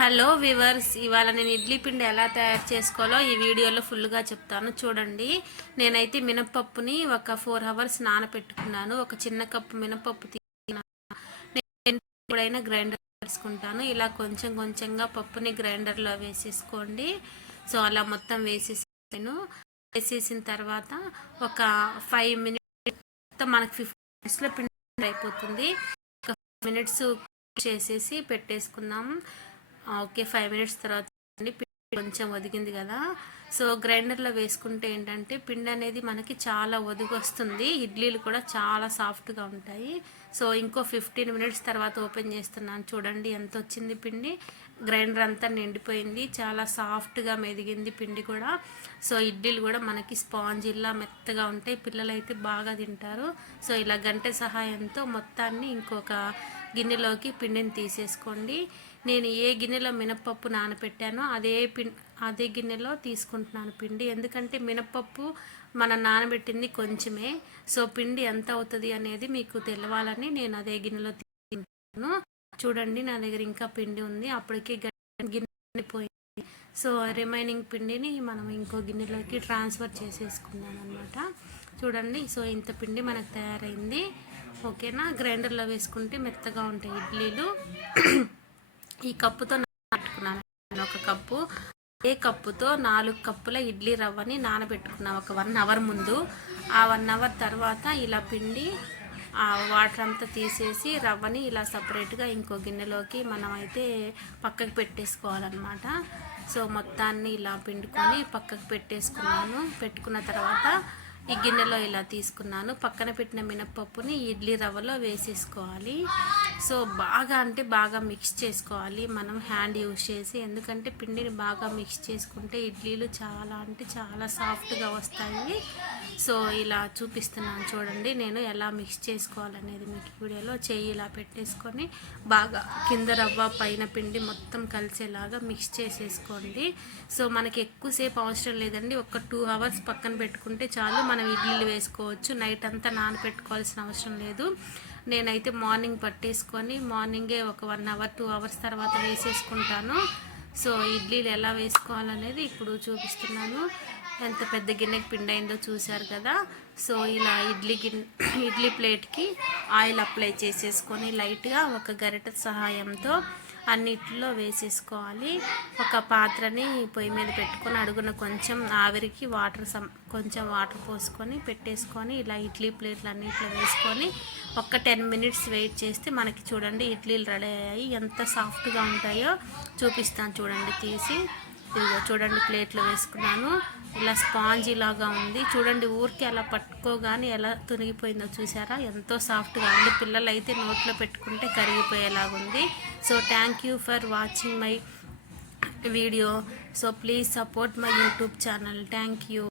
Hello viewers, ఇవాళ నేను ఇడ్లీ పిండి ఎలా తయారు చేసుకోవాలో ఈ వీడియోలో ఫుల్గా చెప్తాను చూడండి. నేనైతే మినపప్పుని ఒక 4 అవర్స్ నానబెట్టుకున్నాను. ఒక చిన్న కప్పు మినపప్పు నేను ఎప్పుడైనా గ్రైండర్ వేసుకుంటాను. ఇలా కొంచెం కొంచెంగా పప్పుని గ్రైండర్లో వేసేసుకోండి. సో అలా మొత్తం వేసేసిన తర్వాత ఒక 5 మినిట్స్, మనకు 15 మినిట్స్లో పిండి అయిపోతుంది. ఒక 5 మినిట్స్ చేసేసి పెట్టేసుకుందాం. ఓకే, 5 మినిట్స్ తర్వాత పిండి కొంచెం ఒదిగింది కదా. సో గ్రైండర్లో వేసుకుంటే ఏంటంటే పిండి అనేది మనకి చాలా ఒదిగి వస్తుంది. ఇడ్లీలు కూడా చాలా సాఫ్ట్గా ఉంటాయి. సో ఇంకో 15 మినిట్స్ తర్వాత ఓపెన్ చేస్తున్నాను. చూడండి ఎంత వచ్చింది పిండి. గ్రైండర్ అంతా నిండిపోయింది, చాలా సాఫ్ట్గా మెదిగింది పిండి కూడా. సో ఇడ్లీలు కూడా మనకి స్పాంజిల్లా మెత్తగా ఉంటాయి, పిల్లలు అయితే బాగా తింటారు. సో ఇలా గంటె సహాయంతో మొత్తాన్ని ఇంకొక గిన్నెలోకి పిండిని తీసేసుకోండి. నేను ఏ గిన్నెలో మినపప్పు నానబెట్టానో అదే గిన్నెలో తీసుకుంటున్నాను పిండి. ఎందుకంటే మినపప్పు మన నానబెట్టింది కొంచెమే. సో పిండి ఎంత అవుతుంది అనేది మీకు తెలవాలని నేను అదే గిన్నెలో తీసుకుంటాను. చూడండి నా దగ్గర ఇంకా పిండి ఉంది, అప్పటికే గిన్నె పోయింది. సో రిమైనింగ్ పిండిని మనం ఇంకో గిన్నెలోకి ట్రాన్స్ఫర్ చేసేసుకున్నాం అనమాట. చూడండి, సో ఇంత పిండి మనకు తయారైంది. ఓకేనా, గ్రైండర్లో వేసుకుంటే మెత్తగా ఉంటాయి ఇడ్లీలు. ఈ కప్పుతో నానబెట్టుకున్నాను ఒక కప్పు. ఏ కప్పుతో 4 కప్పుల ఇడ్లీ రవ్వని నానబెట్టుకున్నాను ఒక 1 అవర్ ముందు. ఆ 1 అవర్ తర్వాత ఇలా పిండి ఆ వాటర్ అంతా తీసేసి రవ్వని ఇలా సపరేట్గా ఇంకో గిన్నెలోకి మనం అయితే పక్కకు పెట్టేసుకోవాలన్నమాట. సో మొత్తాన్ని ఇలా పిండుకొని పక్కకు పెట్టుకున్న తర్వాత ఈ గిన్నెలో ఇలా తీసుకున్నాను. పక్కన పెట్టిన మినపప్పుని ఇడ్లీ రవ్వలో వేసేసుకోవాలి. సో బాగా మిక్స్ చేసుకోవాలి మనం హ్యాండ్ యూజ్ చేసి. ఎందుకంటే పిండిని బాగా మిక్స్ చేసుకుంటే ఇడ్లీలు చాలా సాఫ్ట్గా వస్తాయి. సో ఇలా చూపిస్తున్నాను చూడండి నేను ఎలా మిక్స్ చేసుకోవాలనేది మీకు వీడియోలో. చెయ్యి ఇలా పెట్టేసుకొని బాగా కింద రవ్వ పైన పిండి మొత్తం కలిసేలాగా మిక్స్ చేసేసుకోండి. సో మనకి ఎక్కువసేపు అవసరం లేదండి, ఒక 2 అవర్స్ పక్కన పెట్టుకుంటే చాలు. మనం ఇడ్లీలు వేసుకోవచ్చు, నైట్ అంతా నానబెట్టుకోవాల్సిన అవసరం లేదు. నేనైతే మార్నింగ్ పట్టేసుకొని మార్నింగే ఒక 1 అవర్ 2 అవర్స్ తర్వాత వేసేసుకుంటాను. సో ఇడ్లీలు ఎలా వేసుకోవాలనేది ఇప్పుడు చూపిస్తున్నాను. ఎంత పెద్ద గిన్నెకి పిండి అయిందో చూశారు కదా. సో ఇలా ఇడ్లీ ప్లేట్కి ఆయిల్ అప్లై చేసేసుకొని లైట్గా ఒక గరిట సహాయంతో అన్నిటిలో వేసేసుకోవాలి. ఒక పాత్రని పొయ్యి మీద పెట్టుకొని అడుగున కొంచెం ఆవిరికి కొంచెం వాటర్ పోసుకొని పెట్టేసుకొని ఇలా ఇడ్లీ ప్లేట్లు అన్నిట్లో వేసుకొని ఒక 10 మినిట్స్ వెయిట్ చేస్తే మనకి చూడండి ఇడ్లీలు రెడీ అయ్యాయి. ఎంత సాఫ్ట్గా ఉంటాయో చూపిస్తాను చూడండి తీసి. ఇదిగో చూడండి ప్లేట్లో వేసుకున్నాను. ఇలా స్పాంజీ లాగా ఉంది చూడండి. ఊరికి అలా పట్టుకోగానే ఎలా తునిగిపోయిందో చూసారా, ఎంతో సాఫ్ట్గా ఉంది. పిల్లలు అయితే నోట్లో పెట్టుకుంటే కరిగిపోయేలాగుంది. So thank you for watching my video. So please support my YouTube channel. Thank you.